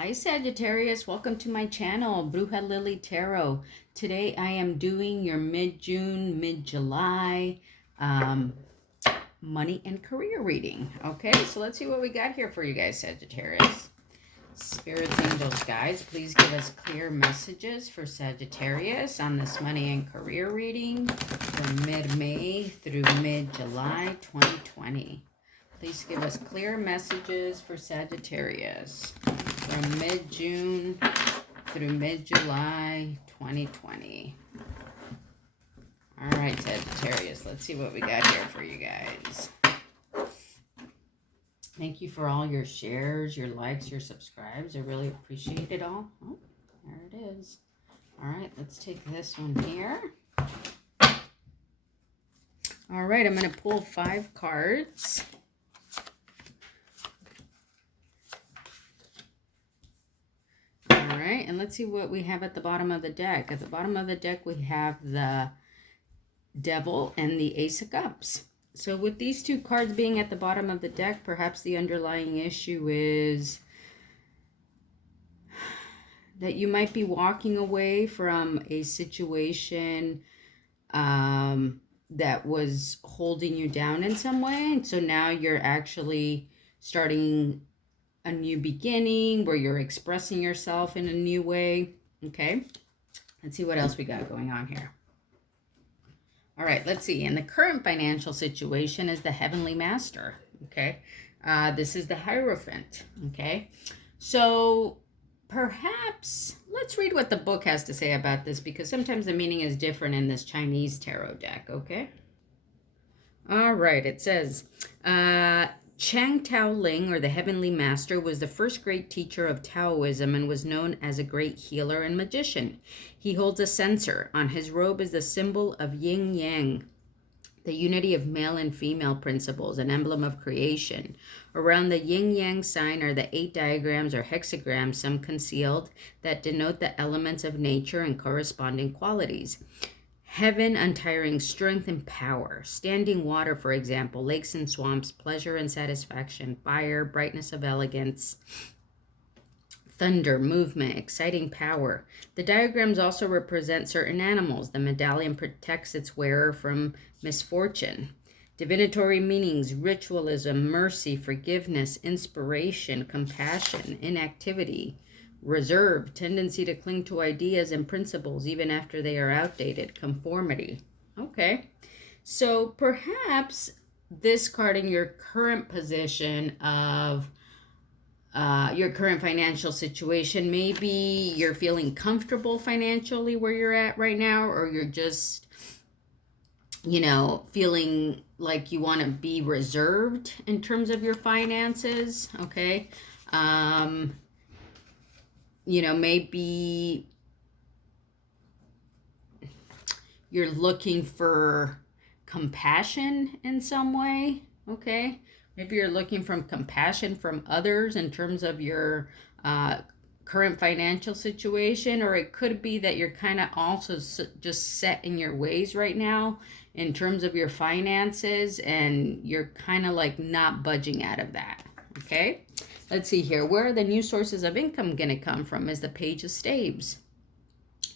Hi Sagittarius, welcome to my channel, Bruja Lily Tarot. Today I am doing your mid-June, mid-July money and career reading. Okay, so let's see what we got here for you guys, Sagittarius. Spirits, angels, guides, please give us clear messages for Sagittarius on this money and career reading from mid-May through mid-July 2020. Please give us clear messages for Sagittarius from mid-June through mid-July 2020. All right, Sagittarius, let's see what we got here for you guys. Thank you for all your shares, your likes, your subscribes. I really appreciate it all. Oh, there it is. All right, let's take this one here. All right, I'm going to pull 5 cards. All right, and let's see what we have at the bottom of the deck. At the bottom of the deck, we have the Devil and the Ace of Cups. So with these 2 cards being at the bottom of the deck, perhaps the underlying issue is that you might be walking away from a situation that was holding you down in some way. And so now you're actually starting a new beginning where you're expressing yourself in a new way. Okay, let's see what else we got going on here. All right, let's see. And the current financial situation is the Heavenly Master. Okay, this is the Hierophant. Okay, so perhaps let's read what the book has to say about this, because sometimes the meaning is different in this Chinese tarot deck. Okay, all right, it says Chang Tao Ling, or the Heavenly Master, was the first great teacher of Taoism and was known as a great healer and magician. He holds a censer. On his robe is the symbol of yin yang, the unity of male and female principles, an emblem of creation. Around the yin yang sign are the 8 diagrams or hexagrams, some concealed, that denote the elements of nature and corresponding qualities. Heaven, untiring strength and power. Standing water, for example, lakes and swamps, pleasure and satisfaction, fire, brightness of elegance, thunder, movement, exciting power. The diagrams also represent certain animals. The medallion protects its wearer from misfortune. Divinatory meanings: ritualism, mercy, forgiveness, inspiration, compassion, inactivity, reserve, tendency to cling to ideas and principles even after they are outdated, conformity. Okay, so perhaps this card in your current position of your current financial situation, maybe you're feeling comfortable financially where you're at right now, or you're just, feeling like you want to be reserved in terms of your finances. Okay, maybe you're looking for compassion in some way. Okay, maybe you're looking for compassion from others in terms of your current financial situation, or it could be that you're kind of also just set in your ways right now in terms of your finances, and you're kind of like not budging out of that. Okay, let's see here. Where are the new sources of income going to come from is the Page of Staves.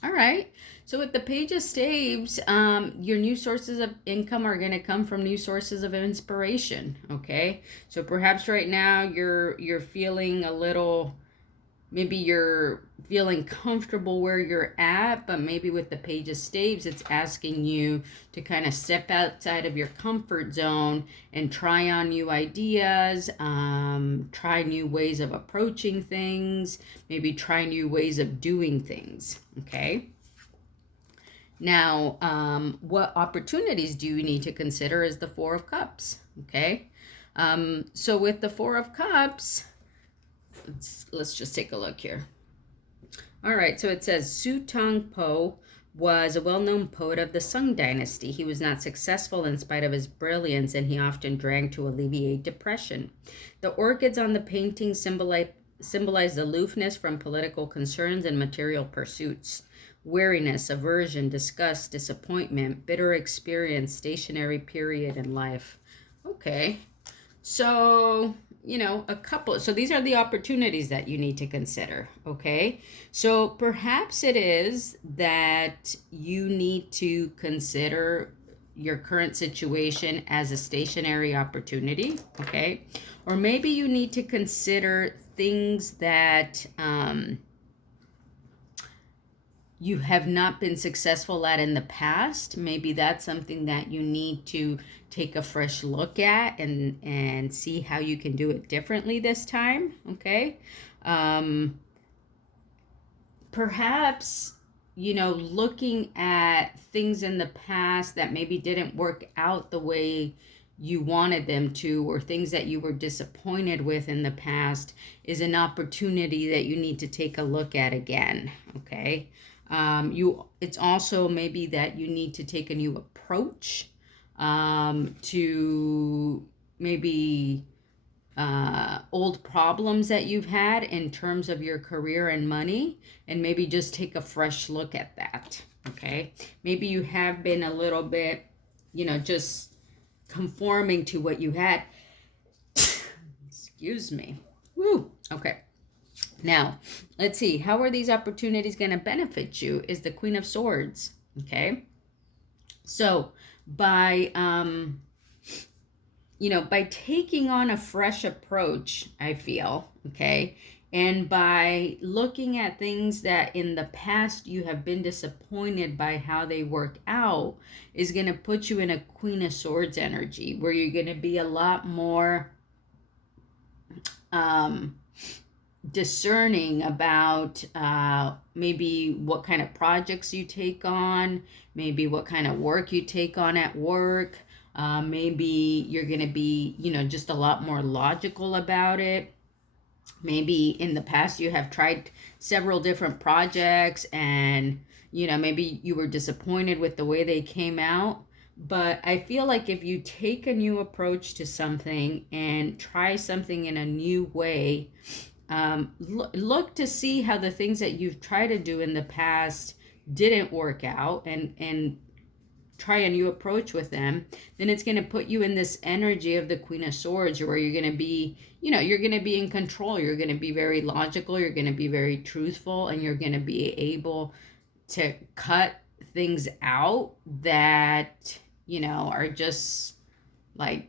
All right, so with the Page of Staves, your new sources of income are going to come from new sources of inspiration. Okay, so perhaps right now you're feeling a little, maybe you're feeling comfortable where you're at, but maybe with the Page of Staves, it's asking you to kind of step outside of your comfort zone and try on new ideas, try new ways of approaching things, maybe try new ways of doing things. Okay. Now, what opportunities do you need to consider is the 4 of Cups. Okay. So with the 4 of Cups, let's just take a look here. All right, so it says Su Tong Po was a well-known poet of the Sung dynasty. He was not successful in spite of his brilliance, and he often drank to alleviate depression. The orchids on the painting symbolize aloofness from political concerns and material pursuits, weariness, aversion, disgust, disappointment, bitter experience, stationary period in life. Okay, so you know, a couple. So these are the opportunities that you need to consider. Okay. So perhaps it is that you need to consider your current situation as a stationary opportunity. Okay. Or maybe you need to consider things that, you have not been successful at in the past. Maybe that's something that you need to take a fresh look at and see how you can do it differently this time. Okay. Perhaps, you know, looking at things in the past that maybe didn't work out the way you wanted them to, or things that you were disappointed with in the past, is an opportunity that you need to take a look at again. Okay. It's also maybe that you need to take a new approach to maybe old problems that you've had in terms of your career and money, and maybe just take a fresh look at that. Okay. Maybe you have been a little bit, you know, just conforming to what you had. Excuse me. Woo. Okay. Now, let's see. How are these opportunities going to benefit you? Is the Queen of Swords. Okay. So by, you know, by taking on a fresh approach, I feel, okay, and by looking at things that in the past you have been disappointed by how they work out, is going to put you in a Queen of Swords energy, where you're going to be a lot more discerning about maybe what kind of projects you take on, maybe what kind of work you take on at work. Maybe you're going to be, you know, just a lot more logical about it. Maybe in the past you have tried several different projects and, you know, maybe you were disappointed with the way they came out. But I feel like if you take a new approach to something and try something in a new way, look to see how the things that you've tried to do in the past didn't work out, and try a new approach with them, then it's going to put you in this energy of the Queen of Swords, where you're going to be, you know, you're going to be in control. You're going to be very logical. You're going to be very truthful, and you're going to be able to cut things out that, you know, are just like,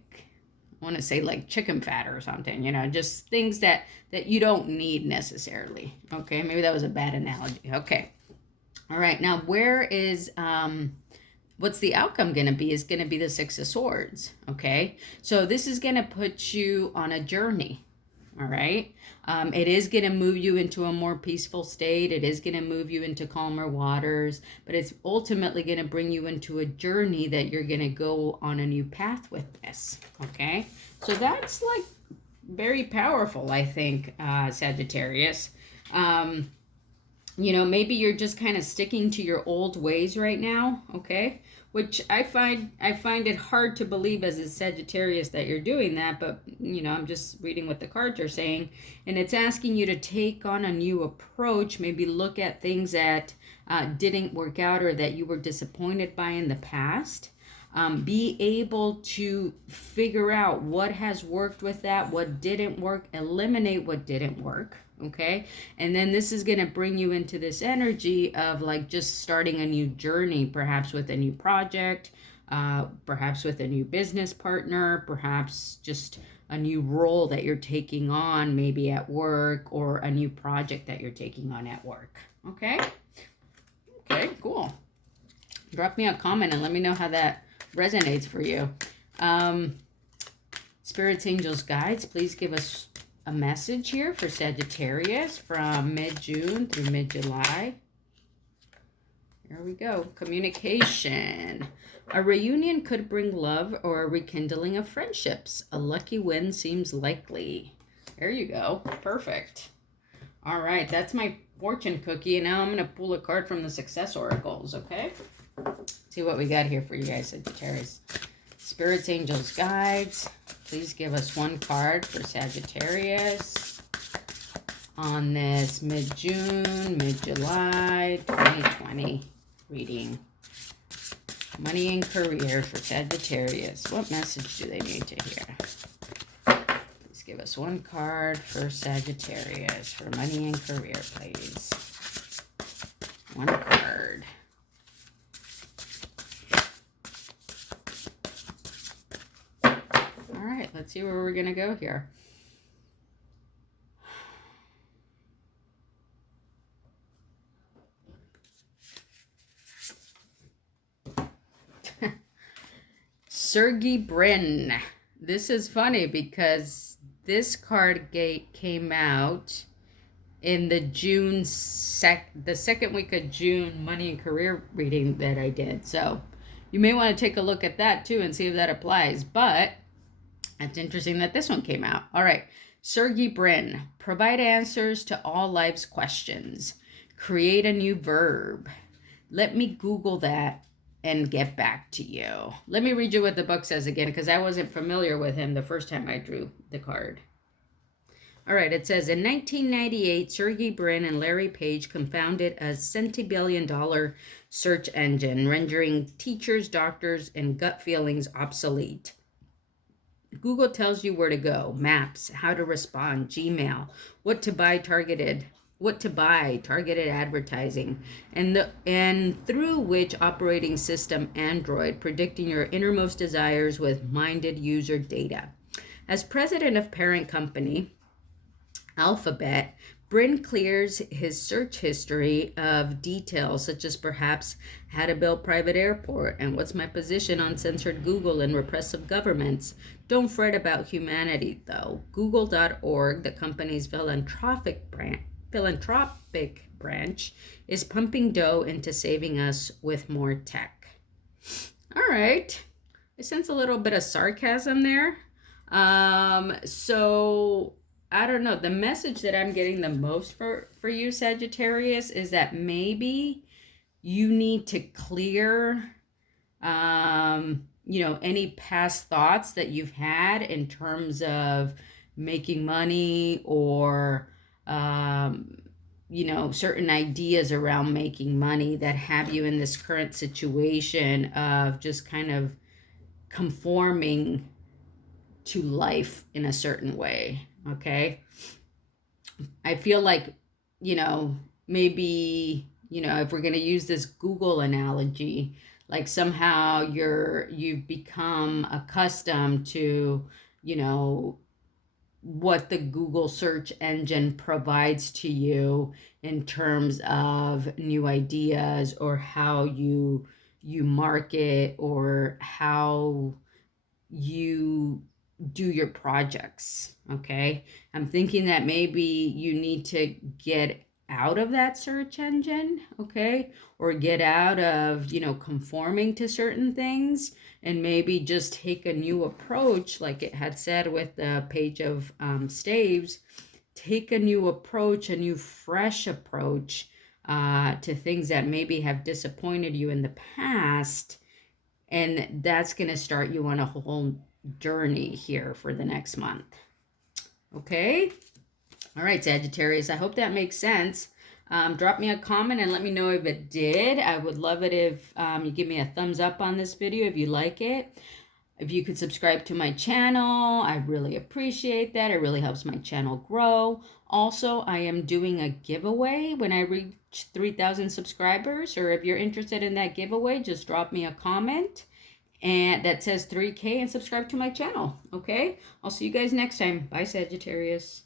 I want to say like chicken fat or something, you know, just things that you don't need necessarily. Okay, maybe that was a bad analogy. Okay. All right. Now, where is what's the outcome going to be? Is going to be the Six of Swords. Okay. So this is going to put you on a journey. All right. It is going to move you into a more peaceful state. It is going to move you into calmer waters, but it's ultimately going to bring you into a journey that you're going to go on a new path with this. Okay. So that's like very powerful, I think, Sagittarius. You know, maybe you're just kind of sticking to your old ways right now. Okay. Which I find it hard to believe as a Sagittarius that you're doing that, but, you know, I'm just reading what the cards are saying, and it's asking you to take on a new approach, maybe look at things that didn't work out or that you were disappointed by in the past. Be able to figure out what has worked with that, what didn't work, eliminate what didn't work. Okay. And then this is going to bring you into this energy of like just starting a new journey, perhaps with a new project, perhaps with a new business partner, perhaps just a new role that you're taking on, maybe at work, or a new project that you're taking on at work. Okay. Okay, cool. Drop me a comment and let me know how that resonates for you. Spirits, angels, guides, please give us a message here for Sagittarius from mid-June through mid-July. Here we go. Communication. A reunion could bring love or a rekindling of friendships. A lucky win seems likely. There you go. Perfect. All right. That's my fortune cookie. And now I'm going to pull a card from the Success Oracles. Okay. See what we got here for you guys, Sagittarius. Spirits, angels, guides. Please give us one card for Sagittarius on this mid-June, mid-July 2020 reading. Money and career for Sagittarius. What message do they need to hear? Please Let's give us one card for Sagittarius for money and career, please. One card. All right, let's see where we're going to go here. Sergey Brin. This is funny because this card came out in the the second week of June money and career reading that I did. So you may want to take a look at that too and see if that applies. But it's interesting that this one came out. All right. Sergey Brin. Provide answers to all life's questions. Create a new verb. Let me Google that and get back to you. Let me read you what the book says again, because I wasn't familiar with him the first time I drew the card. All right, it says, in 1998, Sergey Brin and Larry Page co-founded a $centillion search engine, rendering teachers, doctors, and gut feelings obsolete. Google tells you where to go, maps, how to respond, Gmail, what to buy, targeted advertising, and through which operating system Android, predicting your innermost desires with minded user data. As president of parent company Alphabet, Brin clears his search history of details such as perhaps how to build private airport and what's my position on censored Google and repressive governments. Don't fret about humanity though. Google.org, the company's philanthropic branch, is pumping dough into saving us with more tech. All right. I sense a little bit of sarcasm there. So I don't know. The message that I'm getting the most for you, Sagittarius, is that maybe you need to clear, any past thoughts that you've had in terms of making money or, certain ideas around making money that have you in this current situation of just kind of conforming to life in a certain way. Okay. I feel like, maybe, if we're going to use this Google analogy, like somehow you've become accustomed to, what the Google search engine provides to you in terms of new ideas or how you market or how you do your projects. Okay. I'm thinking that maybe you need to get out of that search engine. Okay. Or get out of, conforming to certain things and maybe just take a new approach. Like it had said with the Page of Staves, take a new approach, a new fresh approach to things that maybe have disappointed you in the past. And that's going to start you on a whole journey here for the next month. Okay. All right, Sagittarius, I hope that makes sense. Drop me a comment and let me know if it did. I would love it if you give me a thumbs up on this video if you like it. If you could subscribe to my channel, I really appreciate that. It really helps my channel grow. Also, I am doing a giveaway when I reach 3,000 subscribers, or if you're interested in that giveaway, just drop me a comment and that says 3K and subscribe to my channel. Okay, I'll see you guys next time. Bye, Sagittarius.